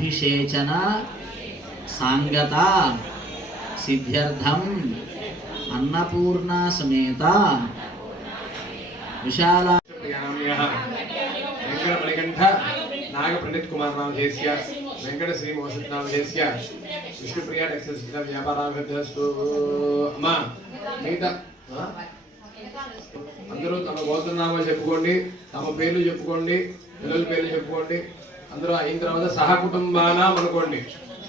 అభిషేచన సాంగత సిద్ధ్యర్థం అన్నపూర్ణ సమేత విశాల ప్రియామ్యః వెంకటమణికంఠ నాగప్రణీత్ కుమార్ నామధేస్య వెంకట శ్రీ మోసత్ నామధేస్య విష్ణుప్రియ టెక్స్టైల్స్ వ్యాపారాభివృద్ధిస్తూ. అమ్మా మిగతా అందరూ తమ గోత్రనామాలు చెప్పుకోండి తమ పేర్లు చెప్పుకోండి పిల్లల పేర్లు చెప్పుకోండి. అందులో అయిన తర్వాత సహకుటుంబానం అనుకోండి.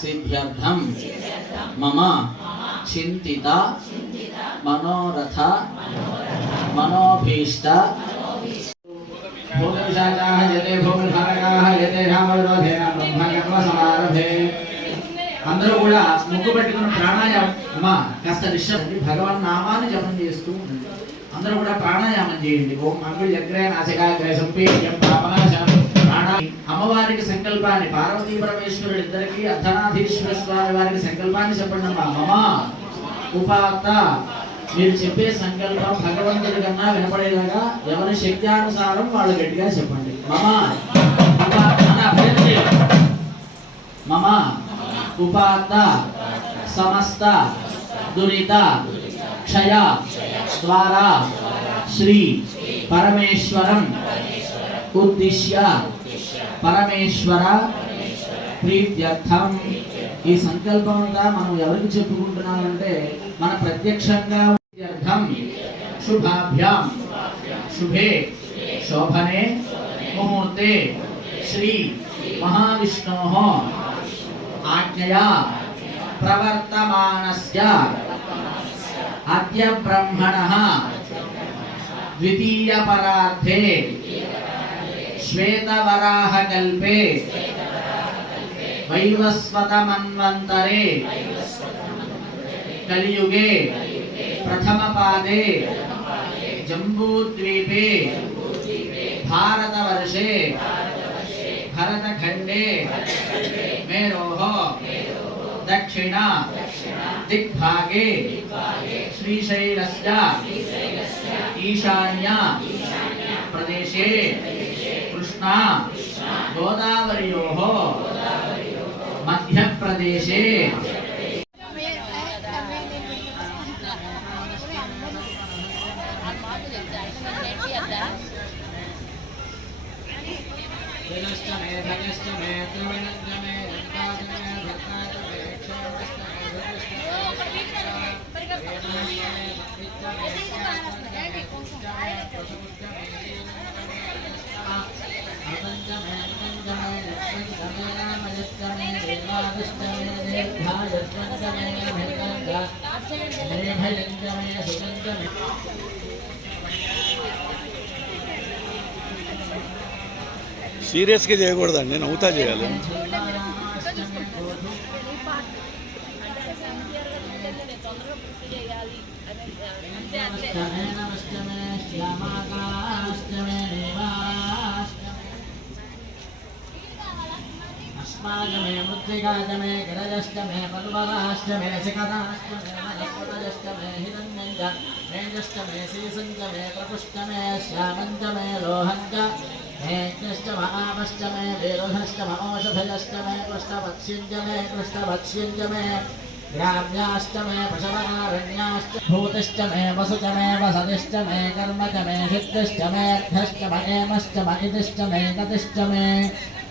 సిద్ధ్యర్థం మమ చింతిత మనోరథ మనోభీష్ట భూమిశాచాः యతే భూమిధారకాः యతే రామవిరోధేన బ్రహ్మకర్మ సమారభే అందరూ కూడా ముగ్గు పెట్టుకున్న ప్రాణాయామం అమ్మా కాస్త డిస్టర్బ్ భగవాన్ నామాన్ని జపం చేస్తూ ఉండండి. అందరూ కూడా ప్రాణాయామం చేయండి. ఓం అంగుళి చక్రే నాసికాగ్రే సంపేయం పాపనాశనం. ప్రాణా అమ్మవారికి సంకల్పాన్ని పార్వతీ పరమేశ్వరుడు ఇద్దరికి అర్ధనాధీశ్వర స్వామి వారికి సంకల్పాన్ని చెప్పండి అమ్మా. మమ ఉపాత మీరు చెప్పే సంకల్పం భగవంతుడి కన్నా వినపడేలాగా ఎవరి శక్త్యానుసారం వాళ్ళు గట్టిగా చెప్పండి. మమ మమ ఉపాత సమస్త దురిత క్షయ ద్వారా శ్రీ పరమేశ్వరం. ఉద్దిశ్య. పరమేశ్వర ప్రీత్యర్థం. ఈ సంకల్పం అంతా మనం ఎవరికి చెప్పుకుంటున్నామంటే మన ప్రత్యక్షంగా ప్రీత్యర్థం. శుభాభ్యాం. శుభే. శోభనే. ముహూర్తే. శ్రీ మహావిష్ణో ఆజ్ఞయా. ప్రవర్తమానస్య. అద్య బ్రహ్మణః श्वेतवराहकल्पे। वैवस्वतमन्वन्तरे। कलियुगे। प्रथमपादे। जम्बूद्वीपे। भारतवर्षे। भरतखण्डे। मेरोः। दक्षिण। दिग्भागे। श्रीशैलस्य ईशान्य। प्रदेशे। Krishna गोदावर्योः मध्यप्रदेशे Thank you. సీరియస్గా చేయకూడదండి నవ్వుతా చేయాలి. सात्विकाच मे गिरजश्च मे पल्वराश्च मे शिखराश्च मे मनस्पतयश्च मे हिरण्यञ्च मेजश्च मे शीसञ्च मे प्रपुश्च मे श्यामञ्च मे लोहञ्च मेघ्नश्च महापश्च मे विरोधश्च मौषधयश्च मे कृष्णभक्ष्यञ्च मे कृष्णभक्ष्यञ्च मे ग्राम्याश्च मे पशवकारण्याश्च भूतश्च मे वसुच मे वसतिश्च मे कर्म च मे हितश्च मेऽर्थश्च म एमश्च म इतिश्च मे गतिश्च मे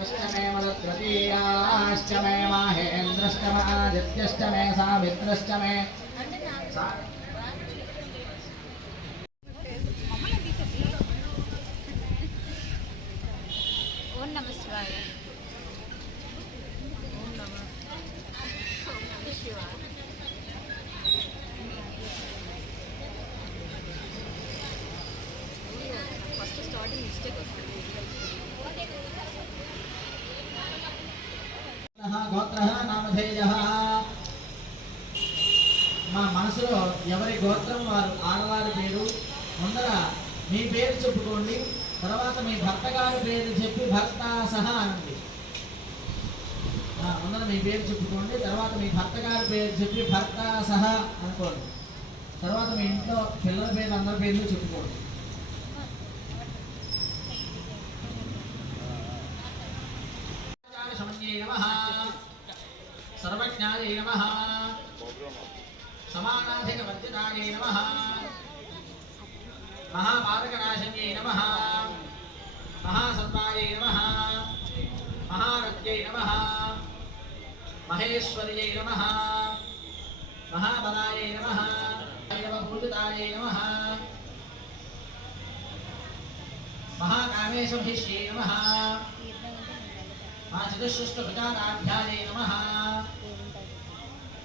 पुष्ट मे मरुद्रतीयाश्च मे माहेन्द्रश्च मादित्यश्च मे सावित्रश्च मे। Thank you. గోత్ర నామధేయ మా మనసులో ఎవరి గోత్రం వారు ఆడవారి పేరు ముందర మీ పేరు చెప్పుకోండి తర్వాత మీ భర్త గారి పేరు చెప్పి భర్త సహా అనండి. ముందర మీ పేరు చెప్పుకోండి తర్వాత మీ భర్త గారి పేరు చెప్పి భర్త సహా అనుకోండి. తర్వాత మీ ఇంట్లో పిల్లల పేరు అందరి పేర్లు చెప్పుకోండి సమన్యై నమః సర్వజ్ఞాయై నమః. సమానాధికవర్జితాయై నమ. మహాపాదకనాశన్యై నమ. మహాసత్వాయై నమ. మహారథ్యై నమ. మహేశ్వర్యై నమః. మహాబలాయై నమః. పూజితాయై నమః. మహాకామేశభిష్యై నమ.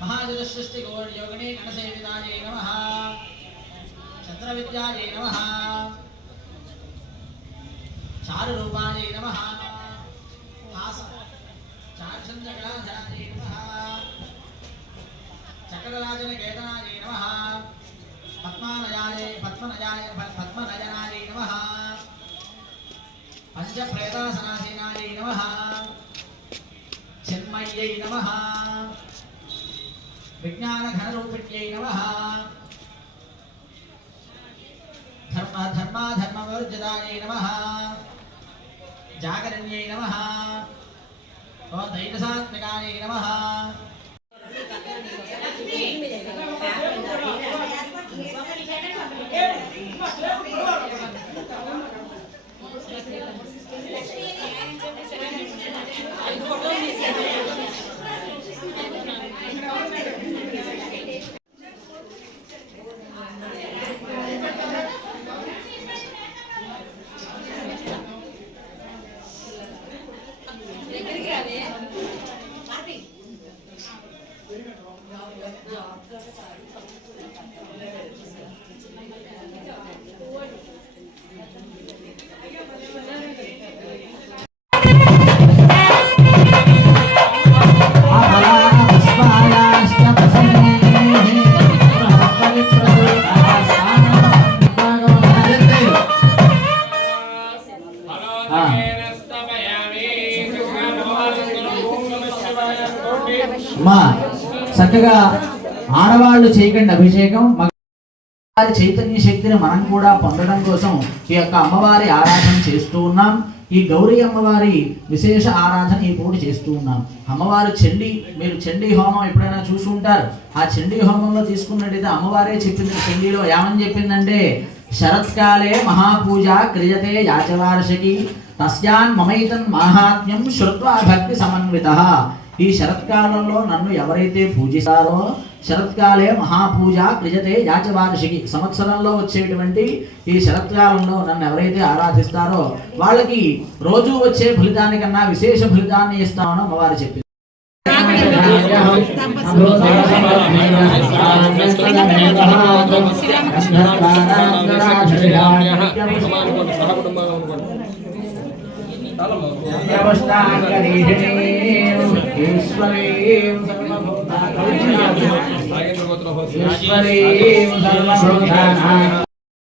మహాజన సృష్టి గౌర్యోగిణి గణసేవితాయే నమ. ఛత్రవిద్యాయే నమ. చారు రూపాయే నమ. చారుచంద్రకళాధరాయే నమ. చక్రరాజన కేతనాయే నమ పద్మానయాయ పద్మనయాయ పద్మనయనాయే నమ. పంచప్రేతాసనాసీనాయే నమ. చిన్మయ్యై నమ. విజ్ఞానఘనరూపిణ్యై నమ ధర్మ ధర్మ ధర్మాధర్మవర్జితాయై నమ జాగరణ్యై నమ ఓ దైవసాత్మికాయై నమ మా చక్కగా ఆడవాళ్ళు చేయకండి అభిషేకం మగవారి చైతన్య శక్తిని మనం కూడా పొందడం కోసం ఈ యొక్క అమ్మవారి ఆరాధన చేస్తూ ఉన్నాం. ఈ గౌరీ అమ్మవారి విశేష ఆరాధన ఈ పూట చేస్తూ ఉన్నాం. అమ్మవారు చండీ మీరు చండీ హోమం ఎప్పుడైనా చూసి ఉంటారు? ఆ చండీ హోమంలో తీసుకున్నట్టయితే అమ్మవారే చెప్పింది చండీలో ఏమని చెప్పిందంటే శరత్కాలే మహాపూజ క్రియతే యాచవార్షకి తస్యాన్ మమైతన్ మాహాత్మ్యం శ్రుత్వా భక్తి సమన్విత. ఈ శరత్కాలంలో నన్ను ఎవరైతే పూజిస్తారో శరత్కాలే మహాపూజ క్రియతే యాచవార్షికి. సంవత్సరంలో వచ్చేటువంటి ఈ శరత్కాలంలో నన్ను ఎవరైతే ఆరాధిస్తారో వాళ్ళకి రోజు వచ్చే ఫలితానికన్నా విశేష ఫలితాన్ని ఇస్తామని అమ్మవారు చెప్పింది. ఈశ్వరీం సర్వభూతానాం